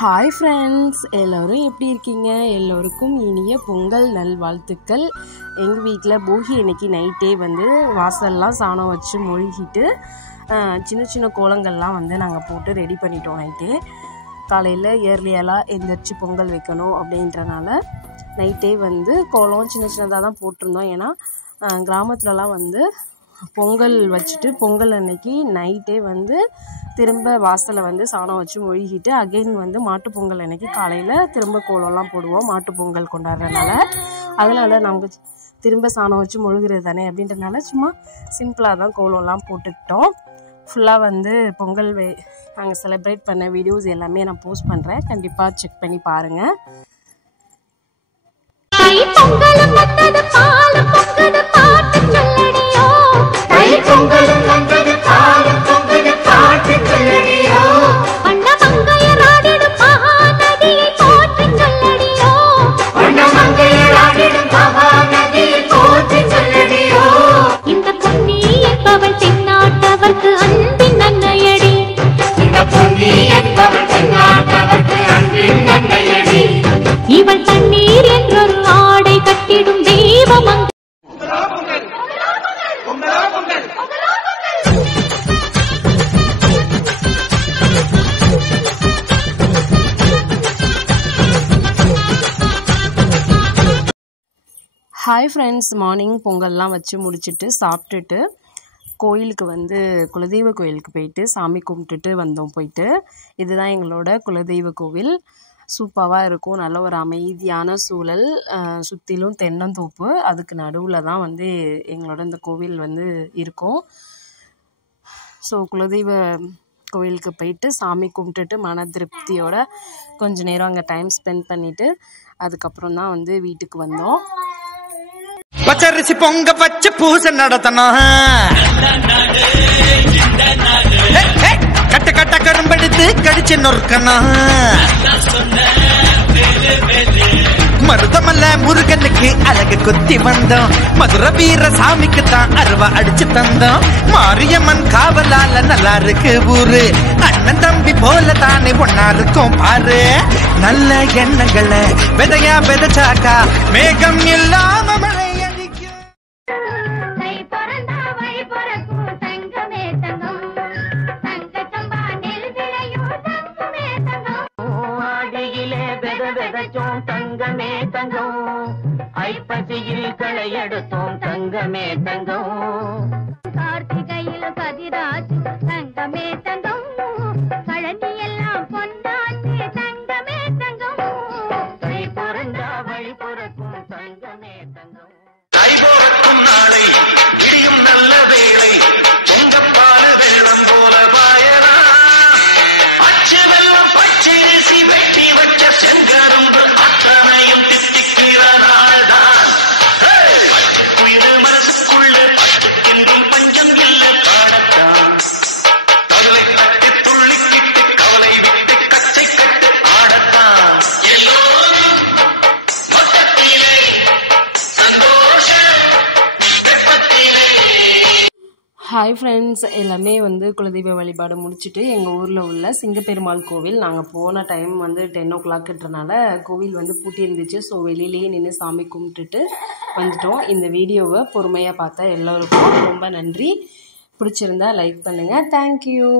Hi friends, எல்லோரும் எப்படி இருக்கீங்க? எல்லோருக்கும் இனிய பொங்கல் நல்வாழ்த்துக்கள். எங்கள் வீட்டில் போகி அன்னைக்கு நைட்டே வாசல்லாம் சாணம் வச்சு மொழுகிட்டு சின்ன சின்ன கோலங்கள்லாம் நாங்கள் போட்டு ரெடி பண்ணிட்டோம். நைட்டே காலையில் ஏர்லியெல்லாம் எந்திரிச்சு பொங்கல் வைக்கணும் அப்படின்றனால நைட்டே கோலம் சின்ன சின்னதாக தான் போட்டிருந்தோம். ஏன்னா கிராமத்துலலாம் பொங்கல் வச்சுட்டு பொங்கல் அன்னைக்கு நைட்டே திரும்ப வாசலை சாணம் வச்சு மொழிகிட்டு அகெயின் மாட்டு பொங்கல் அன்னைக்கு காலையில் திரும்ப கோலம்லாம் போடுவோம். மாட்டு பொங்கல் கொண்டாடுறதுனால அதனால் நாங்கள் திரும்ப சாணம் வச்சு மொழுகிறது தானே அப்படின்றனால சும்மா சிம்பிளாக தான் கோலம்லாம் போட்டுக்கிட்டோம். ஃபுல்லாக பொங்கல் நாங்கள் செலிப்ரேட் பண்ண வீடியோஸ் எல்லாமே நான் போஸ்ட் பண்ணுறேன், கண்டிப்பாக செக் பண்ணி பாருங்கள். இவள் தண்ணீர் என்றொரு ஆடை கட்டிடும் தெய்வம். ஹாய் ஃப்ரெண்ட்ஸ், மார்னிங் பொங்கல்லாம் வச்சு முடிச்சுட்டு சாப்பிட்டுட்டு கோயிலுக்கு குலதெய்வ கோயிலுக்கு போயிட்டு சாமி கும்பிட்டுட்டு வந்தோம். போயிட்டு இதுதான் எங்களோட குலதெய்வ கோவில். சூப்பராக இருக்கும், நல்ல ஒரு அமைதியான சூழல், சுற்றிலும் தென்னந்தோப்பு, அதுக்கு நடுவில் தான் எங்களோட இந்த கோவில் இருக்கும். ஸோ குலதெய்வ கோவிலுக்கு போயிட்டு சாமி கும்பிட்டுட்டு மன திருப்தியோட கொஞ்ச நேரம் அங்கே டைம் ஸ்பெண்ட் பண்ணிவிட்டு அதுக்கப்புறம் தான் வீட்டுக்கு வந்தோம். பச்சரிசி பொங்க வச்சு பூசை நடத்தணும், கட்ட கட்ட கரும்பெடுத்து கடிச்சு நொறுக்கணும், மருதமல்ல முருகனுக்கு அழகு குத்தி வந்தோம், மதுரை வீர சாமிக்கு தான் அருவா அடிச்சு தந்தோம், மாரியம்மன் காவலால நல்லா இருக்கு ஊரு, அண்ணன் தம்பி போல தானே ஒன்னா இருக்கும் பாரு, நல்ல எண்ணங்களை விதையா விதைச்சாக்கா மேகம் இல்லாம மழை அடிக்கும். தங்கமே தங்கம் ஐப்பசியில் களை எடுத்தோம், தங்கமே தங்கம் கார்த்திகையில் கதிராஜ், தங்கமே தங்கம் கழனி எல்லாம் பொன்னாச்சு, தங்கமே தங்கம் கை பிறந்தா வழி பிறக்கும், தங்கமே தங்கம் கை போறக்கும் நாளை இடியும் நல்ல வேலை பொங்கப்பாடு வெள்ளம் போல பாயனா அச்சு வெள்ளம் பச்சரிசி வெட்டி வச்ச செங்கரும்பு அத்தனையும் தித்திக்கிற நாள்தான் மனசுக்குள்ள பஞ்சம் இல்லை பாடத்தான் கவலை கட்டி துள்ளிக்கிட்டு கவலை விட்டு கச்சை கட்டு ஆடத்தான் எல்லோரும் மொத்தத்திலே சந்தோஷம் வெப்பத்திலே. ஹாய் ஃப்ரெண்ட்ஸ், எல்லாமே குலதெய்வ வழிபாடு முடிச்சுட்டு எங்கள் ஊரில் உள்ள சிங்கப்பெருமாள் கோவில் நாங்கள் போன டைம் 10 o'clockன்றனால கோவில் பூட்டி இருந்துச்சு. ஸோ வெளியிலேயே நின்று சாமி கும்பிட்டுட்டு வந்துட்டோம். இந்த வீடியோவை பொறுமையாக பார்த்தா எல்லோருக்கும் ரொம்ப நன்றி. பிடிச்சிருந்தா லைக் பண்ணுங்கள். தேங்க்யூ.